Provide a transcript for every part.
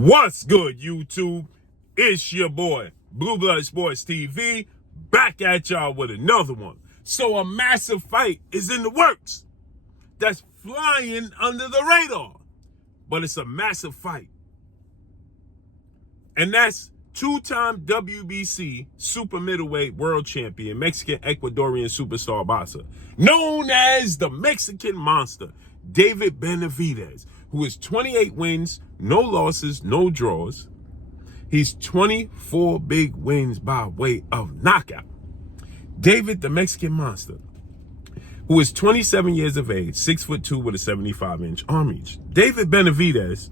What's good, YouTube? It's your boy, Blue Blood Sports TV, back at y'all with another one. So a massive fight is in the works that's flying under the radar, but it's a massive fight. And that's two-time WBC super middleweight world champion, Mexican Ecuadorian superstar boxer, known as the Mexican Monster, David Benavidez, who is 28 wins, no losses, no draws. He's 24 big wins by way of knockout. David, the Mexican Monster, who is 27 years of age, 6'2" with a 75-inch arm reach. David Benavidez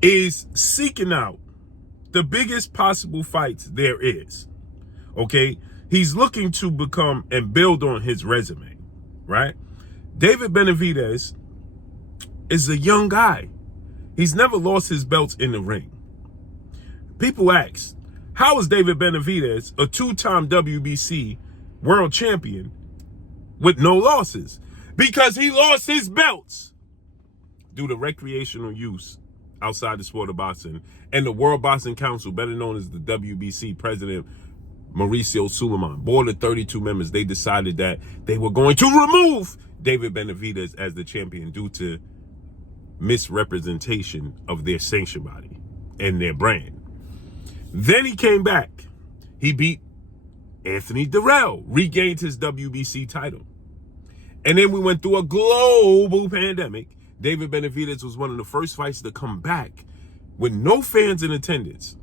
is seeking out the biggest possible fights there is. Okay? He's looking to become and build on his resume, right? David Benavidez is a young guy. He's never lost his belts in the ring. People ask, how is David Benavidez a two-time WBC world champion with no losses? Because he lost his belts due to recreational use outside the sport of boxing. And the World Boxing Council, better known as the WBC president, Mauricio Suleiman, board of 32 members, they decided that they were going to remove David Benavidez as the champion due to misrepresentation of their sanction body and their brand. Then he came back. He beat Anthony Durrell, regained his WBC title. And then we went through a global pandemic. David Benavidez was one of the first fights to come back with no fans in attendance.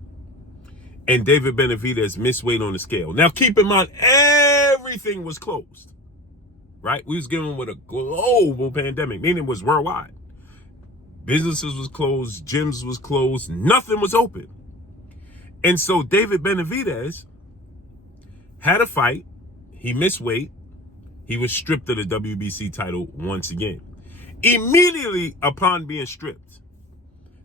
And David Benavidez missed weight on the scale. Now, keep in mind, everything was closed, right? We was dealing with a global pandemic, meaning it was worldwide. Businesses was closed, gyms was closed, nothing was open. And so David Benavidez had a fight, he missed weight, he was stripped of the WBC title once again. Immediately upon being stripped,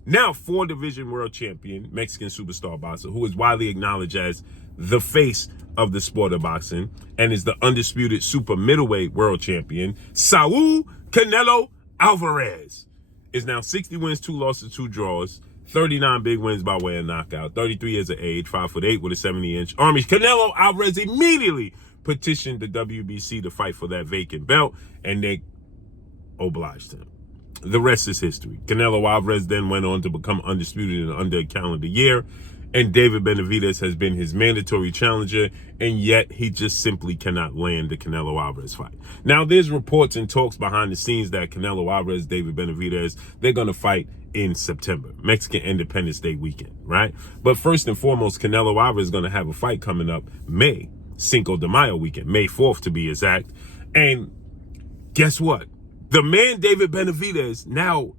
now 4-division world champion, Mexican superstar boxer, who is widely acknowledged as the face of the sport of boxing and is the undisputed super middleweight world champion, Saul Canelo Alvarez, is now 60 wins, 2 losses, 2 draws, 39 big wins by way of knockout, 33 years of age, 5'8" with a 70-inch arm reach. Canelo Alvarez immediately petitioned the WBC to fight for that vacant belt, and they obliged him. The rest is history. Canelo Alvarez then went on to become undisputed in under a calendar year, and David Benavidez has been his mandatory challenger, and yet he just simply cannot land the Canelo Alvarez fight. Now, there's reports and talks behind the scenes that Canelo Alvarez, David Benavidez, they're going to fight in September, Mexican Independence Day weekend, right? But first and foremost, Canelo Alvarez is going to have a fight coming up May, Cinco de Mayo weekend, May 4th to be exact. And guess what? The man David Benavidez now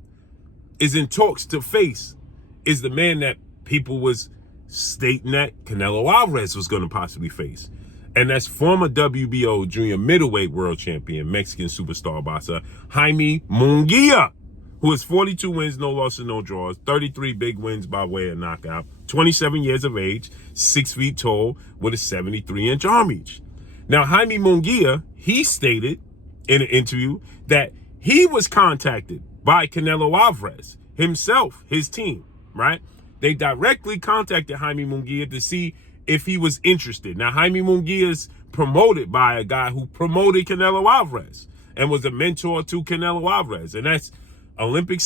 is in talks to face is the man that people was stating that Canelo Alvarez was going to possibly face. And that's former WBO junior middleweight world champion, Mexican superstar boxer, Jaime Mungia, who has 42 wins, no losses, no draws, 33 big wins by way of knockout, 27 years of age, 6 feet tall, with a 73-inch arm reach. Now, Jaime Mungia, he stated in an interview that he was contacted by Canelo Alvarez himself, his team, right? They directly contacted Jaime Mungia to see if he was interested. Now, Jaime Mungia is promoted by a guy who promoted Canelo Alvarez and was a mentor to Canelo Alvarez. And that's Olympic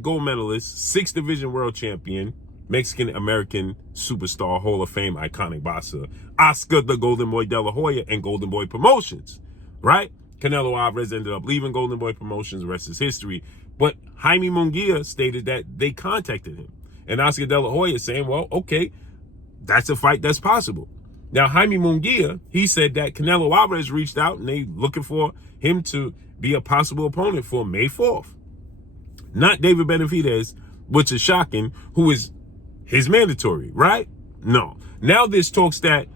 gold medalist, 6th-division world champion, Mexican-American superstar, Hall of Fame iconic boxer, Oscar the Golden Boy De La Hoya and Golden Boy Promotions, right? Canelo Alvarez ended up leaving Golden Boy Promotions, the rest is history. But Jaime Mungia stated that they contacted him. And Oscar De La Hoya is saying, well, okay, that's a fight that's possible. Now, Jaime Mungia, he said that Canelo Alvarez reached out and they looking for him to be a possible opponent for May 4th. Not David Benavidez, which is shocking, who is his mandatory, right? No. Now there's talks that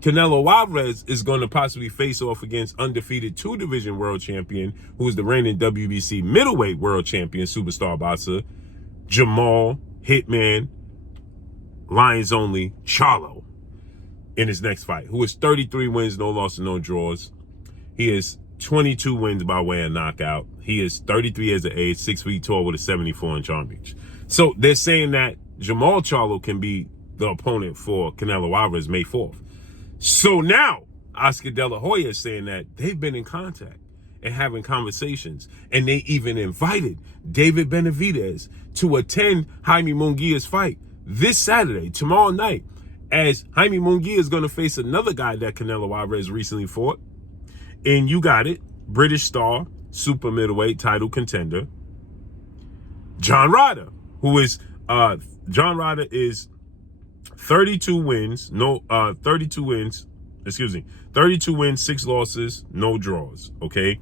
Canelo Alvarez is going to possibly face off against undefeated 2-division world champion, who is the reigning WBC middleweight world champion superstar boxer, Jamal Hitman Lions Only Charlo, in his next fight, who is 33 wins, no losses, no draws. He is 22 wins by way of knockout. He is 33 years of age, 6 feet tall with a 74-inch arm reach. So they're saying that Jamal Charlo can be the opponent for Canelo Alvarez May 4th. So now Oscar De La Hoya is saying that they've been in contact and having conversations, and they even invited David Benavidez to attend Jaime Munguia's fight this Saturday, tomorrow night, as Jaime Mungia is going to face another guy that Canelo Alvarez recently fought. And you got it, British star, super middleweight title contender, John Ryder, who is, John Ryder is 32 wins, 32 wins, 6 losses, no draws, okay?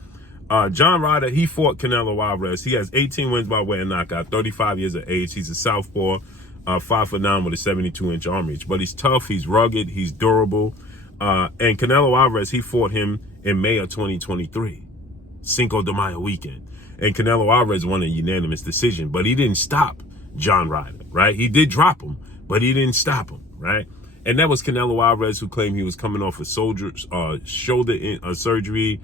John Ryder, he fought Canelo Alvarez. He has 18 wins by way of knockout, 35 years of age. He's a southpaw, 5'9" with a 72-inch arm reach. But he's tough, he's rugged, he's durable. And Canelo Alvarez, he fought him in May of 2023, Cinco de Mayo weekend. And Canelo Alvarez won a unanimous decision, but he didn't stop John Ryder, right? He did drop him, but he didn't stop him, right? And that was Canelo Alvarez, who claimed he was coming off a shoulder surgery.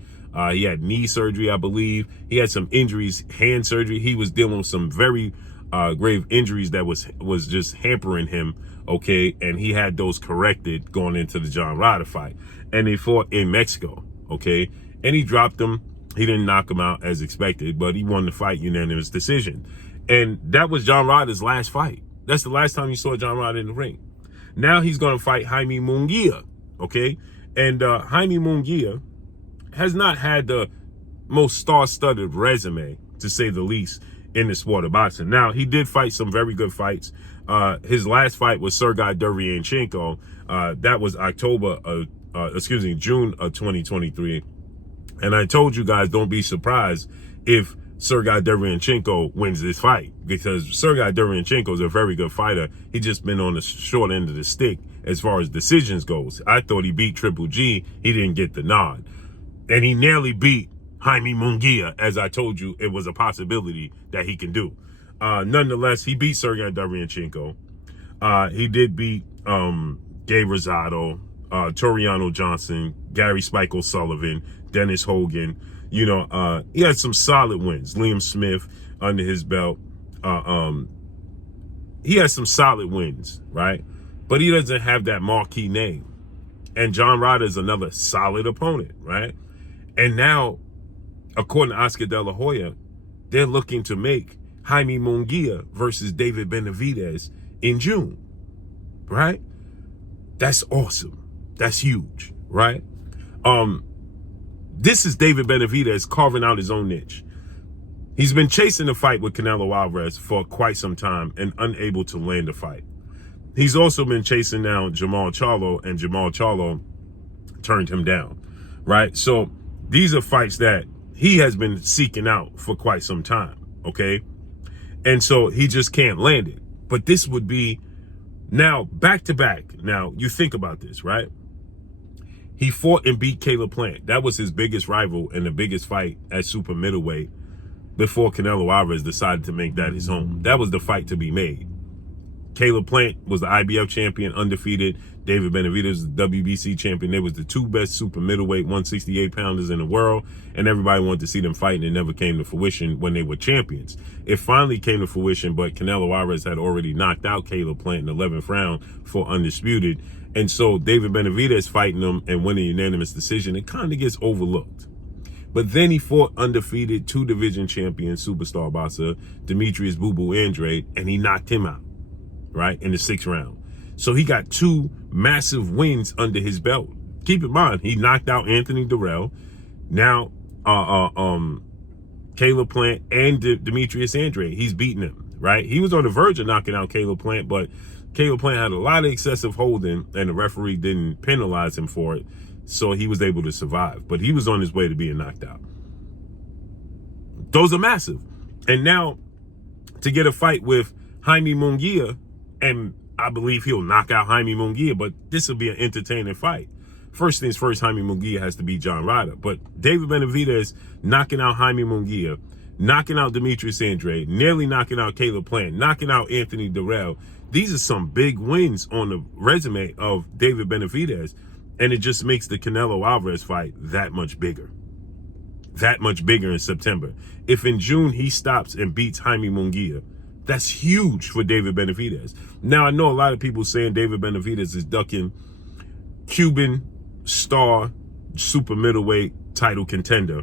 He had knee surgery, I believe. He had some injuries, hand surgery. He was dealing with some very grave injuries that was just hampering him, okay? And he had those corrected going into the John Ryder fight. And they fought in Mexico, okay? And he dropped him. He didn't knock him out as expected, but he won the fight unanimous decision. And that was John Ryder's last fight. That's the last time you saw John Ryder in the ring. Now he's going to fight Jaime Munguia, okay? And Jaime Munguia has not had the most star-studded resume, to say the least, in the sport of boxing. Now, he did fight some very good fights. His last fight was Sergey Derevyanchenko. That was June of 2023. And I told you guys, don't be surprised if Sergey Derevyanchenko wins this fight, because Sergey Derevyanchenko is a very good fighter. He just been on the short end of the stick as far as decisions goes. I thought he beat Triple G. He didn't get the nod. And he nearly beat Jaime Munguia, as I told you, it was a possibility that he can do. Nonetheless, he beat Sergey Derevyanchenko. He did beat Gabe Rosado, Toriano Johnson, Gary Spike O'Sullivan, Dennis Hogan. You know, he had some solid wins. Liam Smith under his belt. He has some solid wins, right? But he doesn't have that marquee name. And John Ryder is another solid opponent, right? And now, according to Oscar De La Hoya, they're looking to make Jaime Munguia versus David Benavidez in June, right? That's awesome. That's huge, right? This is David Benavidez carving out his own niche. He's been chasing a fight with Canelo Alvarez for quite some time and unable to land a fight. He's also been chasing down Jamal Charlo, and Jamal Charlo turned him down, right? So these are fights that he has been seeking out for quite some time, okay? And so he just can't land it. But this would be now back-to-back. Now, you think about this, right? He fought and beat Caleb Plant. That was his biggest rival and the biggest fight at super middleweight before Canelo Alvarez decided to make that his home. That was the fight to be made. Caleb Plant was the IBF champion, undefeated. David Benavidez was the WBC champion. They was the two best super middleweight 168-pounders in the world, and everybody wanted to see them fight, and it never came to fruition when they were champions. It finally came to fruition, but Canelo Alvarez had already knocked out Caleb Plant in the 11th round for undisputed. And so David Benavidez fighting him and winning a unanimous decision, it kind of gets overlooked. But then he fought undefeated two-division champion superstar boxer Demetrius Boo Boo Andrade, and he knocked him out, right, in the 6th round. So he got 2 massive wins under his belt. Keep in mind, he knocked out Anthony Durrell. Now, Caleb Plant and Demetrius Andrade, he's beating him, right? He was on the verge of knocking out Caleb Plant, but Caleb Plant had a lot of excessive holding, and the referee didn't penalize him for it, so he was able to survive. But he was on his way to being knocked out. Those are massive. And now, to get a fight with Jaime Munguia, and I believe he'll knock out Jaime Munguia, but this will be an entertaining fight. First things first, Jaime Munguia has to beat John Ryder. But David Benavidez knocking out Jaime Munguia, knocking out Demetrius Andrade, nearly knocking out Caleb Plant, knocking out Anthony Durrell. These are some big wins on the resume of David Benavidez, and it just makes the Canelo Alvarez fight that much bigger. that much bigger in September. If in June he stops and beats Jaime Mungia, that's huge for David Benavidez. Now, I know a lot of people saying David Benavidez is ducking Cuban star super middleweight title contender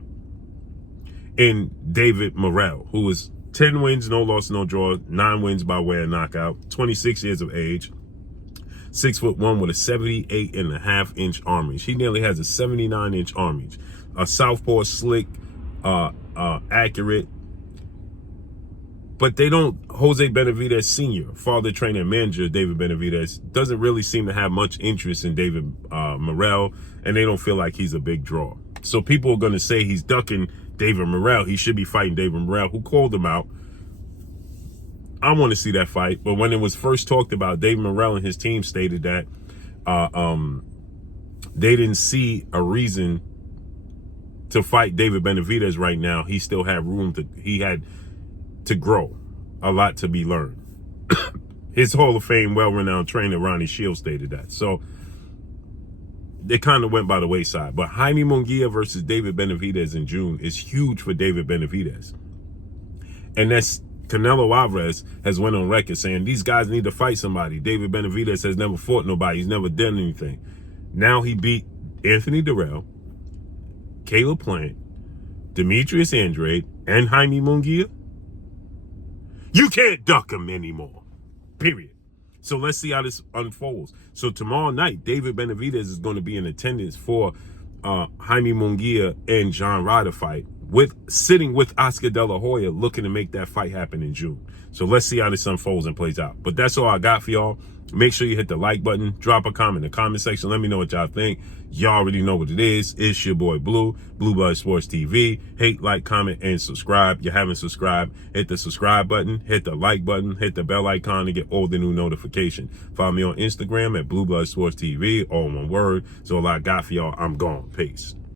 in David Morrell, who is 10 wins, no loss, no draw, 9 wins by way of knockout, 26 years of age, 6'1" with a 78.5-inch arm reach. He nearly has a 79-inch arm reach. A southpaw, slick, accurate. But they don't, Jose Benavidez Sr., father, trainer, and manager David Benavidez, doesn't really seem to have much interest in David Morrell, and they don't feel like he's a big draw. So people are going to say he's ducking David Morrell. He should be fighting David Morrell, who called him out. I want to see that fight. But when it was first talked about, David Morrell and his team stated that they didn't see a reason to fight David Benavidez right now. He still had room to grow, a lot to be learned. His Hall of Fame, well-renowned trainer, Ronnie Shields, stated that. So it kind of went by the wayside. But Jaime Mungia versus David Benavidez in June is huge for David Benavidez. And that's Canelo Alvarez has went on record saying these guys need to fight somebody. David Benavidez has never fought nobody. He's never done anything. Now he beat Anthony Durrell, Caleb Plant, Demetrius Andrade, and Jaime Mungia. You can't duck him anymore, period. So let's see how this unfolds. So tomorrow night, David Benavidez is going to be in attendance for Jaime Mungia and John Ryder fight, sitting with Oscar De La Hoya, looking to make that fight happen in June. So let's see how this unfolds and plays out. But that's all I got for y'all. Make sure you hit the like button, drop a comment in the comment section. Let me know what y'all think. Y'all already know what it is. It's your boy Blue, Blue Blood Sports TV. Hate, like, comment, and subscribe. You haven't subscribed, hit the subscribe button, hit the like button, hit the bell icon to get all the new notifications. Follow me on Instagram at Blue Blood Sports TV, all one word. So all I got for y'all, I'm gone. Peace.